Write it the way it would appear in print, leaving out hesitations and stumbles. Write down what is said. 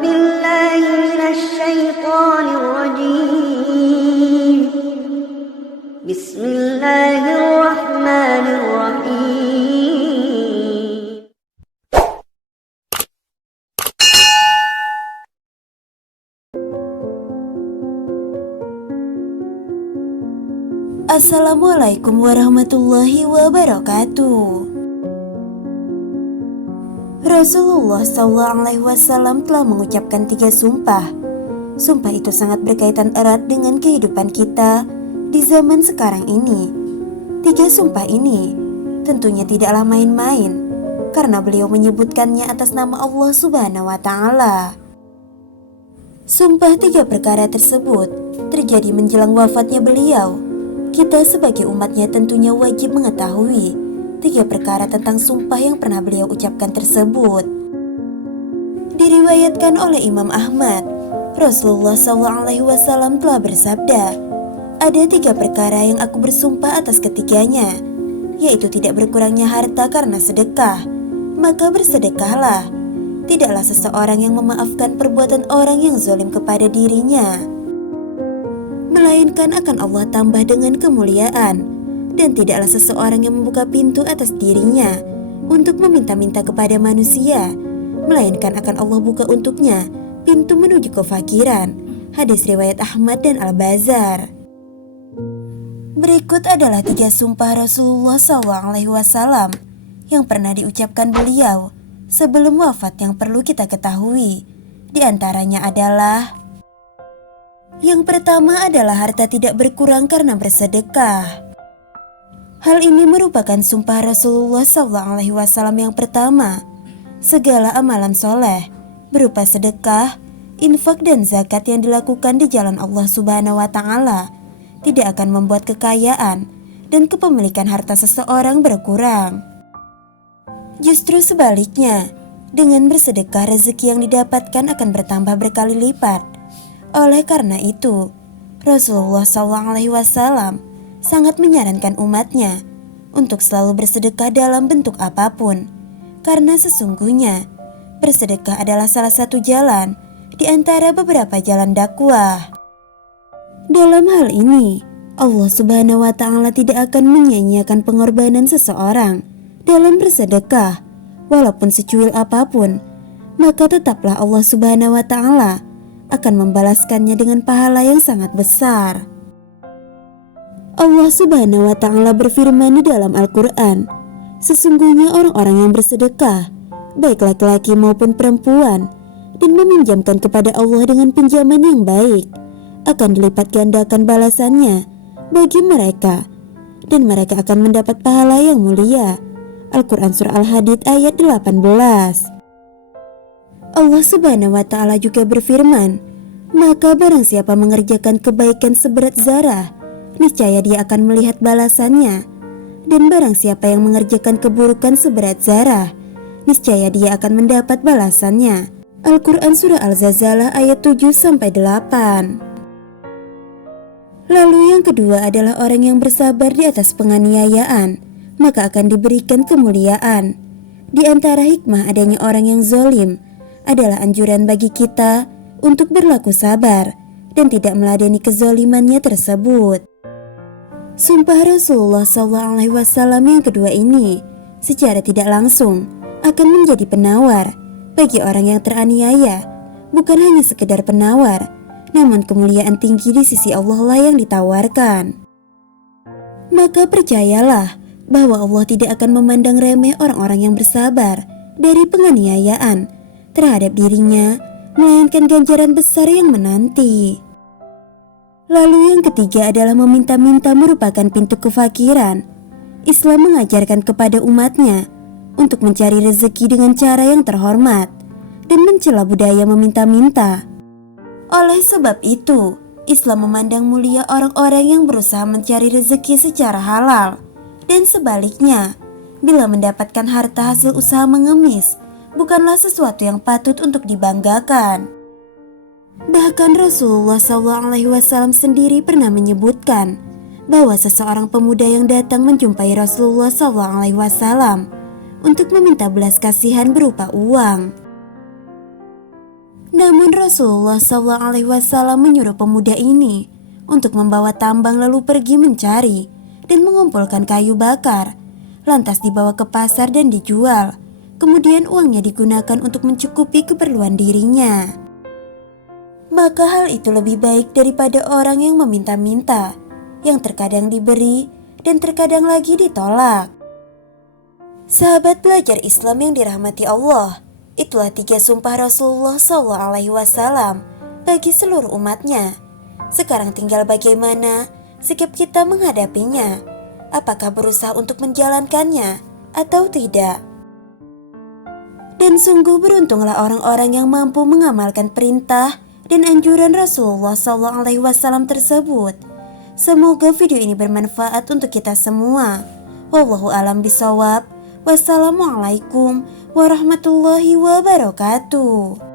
بالله من الشيطان الرجيم بسم الله الرحمن الرحيم Assalamualaikum warahmatullahi wabarakatuh. Rasulullah SAW telah mengucapkan 3 sumpah. Sumpah itu sangat berkaitan erat dengan kehidupan kita di zaman sekarang ini. 3 sumpah ini tentunya tidaklah main-main, karena beliau menyebutkannya atas nama Allah Subhanahu wa Ta'ala. Sumpah 3 perkara tersebut terjadi menjelang wafatnya beliau. Kita sebagai umatnya tentunya wajib mengetahui 3 perkara tentang sumpah yang pernah beliau ucapkan tersebut. Diriwayatkan oleh Imam Ahmad, Rasulullah SAW telah bersabda, ada 3 perkara yang aku bersumpah atas ketiganya, yaitu tidak berkurangnya harta karena sedekah, maka bersedekahlah. Tidaklah seseorang yang memaafkan perbuatan orang yang zalim kepada dirinya, melainkan akan Allah tambah dengan kemuliaan. Dan tidaklah seseorang yang membuka pintu atas dirinya untuk meminta-minta kepada manusia, melainkan akan Allah buka untuknya pintu menuju kefakiran. Hadis riwayat Ahmad dan Al-Bazzar. Berikut adalah 3 sumpah Rasulullah SAW yang pernah diucapkan beliau sebelum wafat yang perlu kita ketahui. Di antaranya adalah: yang pertama adalah harta tidak berkurang karena bersedekah. Hal ini merupakan sumpah Rasulullah SAW yang pertama. Segala amalan soleh berupa sedekah, infak dan zakat yang dilakukan di jalan Allah Subhanahu wa Ta'ala tidak akan membuat kekayaan dan kepemilikan harta seseorang berkurang. Justru sebaliknya, dengan bersedekah rezeki yang didapatkan akan bertambah berkali lipat. Oleh karena itu, Rasulullah SAW sangat menyarankan umatnya untuk selalu bersedekah dalam bentuk apapun, karena sesungguhnya bersedekah adalah salah satu jalan di antara beberapa jalan dakwah. Dalam hal ini, Allah Subhanahu wa Ta'ala tidak akan menyia-nyiakan pengorbanan seseorang dalam bersedekah, walaupun secuil apapun, maka tetaplah Allah Subhanahu wa Ta'ala akan membalaskannya dengan pahala yang sangat besar. Allah Subhanahu wa Ta'ala berfirman di dalam Al-Quran, sesungguhnya orang-orang yang bersedekah, baik laki-laki maupun perempuan, dan meminjamkan kepada Allah dengan pinjaman yang baik, akan dilipat gandakan balasannya bagi mereka, dan mereka akan mendapat pahala yang mulia. Al-Quran Surah Al-Hadid ayat 18. Allah Subhanahu wa Ta'ala juga berfirman, maka barang siapa mengerjakan kebaikan seberat zarah, niscaya dia akan melihat balasannya. Dan barang siapa yang mengerjakan keburukan seberat zarah, niscaya dia akan mendapat balasannya. Al-Quran Surah Al-Zalzalah ayat 7-8. Lalu yang kedua adalah orang yang bersabar di atas penganiayaan, maka akan diberikan kemuliaan. Di antara hikmah adanya orang yang zalim adalah anjuran bagi kita untuk berlaku sabar dan tidak meladeni kezalimannya tersebut. Sumpah Rasulullah SAW yang kedua ini secara tidak langsung akan menjadi penawar bagi orang yang teraniaya. Bukan hanya sekedar penawar, namun kemuliaan tinggi di sisi Allah lah yang ditawarkan. Maka percayalah bahwa Allah tidak akan memandang remeh orang-orang yang bersabar dari penganiayaan terhadap dirinya, melainkan ganjaran besar yang menanti. Lalu yang ketiga adalah meminta-minta merupakan pintu kefakiran. Islam mengajarkan kepada umatnya untuk mencari rezeki dengan cara yang terhormat dan mencela budaya meminta-minta. Oleh sebab itu, Islam memandang mulia orang-orang yang berusaha mencari rezeki secara halal. Dan sebaliknya, bila mendapatkan harta hasil usaha mengemis, bukanlah sesuatu yang patut untuk dibanggakan. Bahkan Rasulullah SAW sendiri pernah menyebutkan bahwa seseorang pemuda yang datang menjumpai Rasulullah SAW untuk meminta belas kasihan berupa uang. Namun Rasulullah SAW menyuruh pemuda ini untuk membawa tambang lalu pergi mencari dan mengumpulkan kayu bakar, lantas dibawa ke pasar dan dijual. Kemudian uangnya digunakan untuk mencukupi keperluan dirinya. Maka hal itu lebih baik daripada orang yang meminta-minta, yang terkadang diberi dan terkadang lagi ditolak. Sahabat belajar Islam yang dirahmati Allah, itulah 3 sumpah Rasulullah SAW bagi seluruh umatnya. Sekarang tinggal bagaimana sikap kita menghadapinya. Apakah berusaha untuk menjalankannya atau tidak? Dan sungguh beruntunglah orang-orang yang mampu mengamalkan perintah dan anjuran Rasulullah SAW tersebut. Semoga video ini bermanfaat untuk kita semua. Wallahu a'lam bishawab. Wassalamualaikum warahmatullahi wabarakatuh.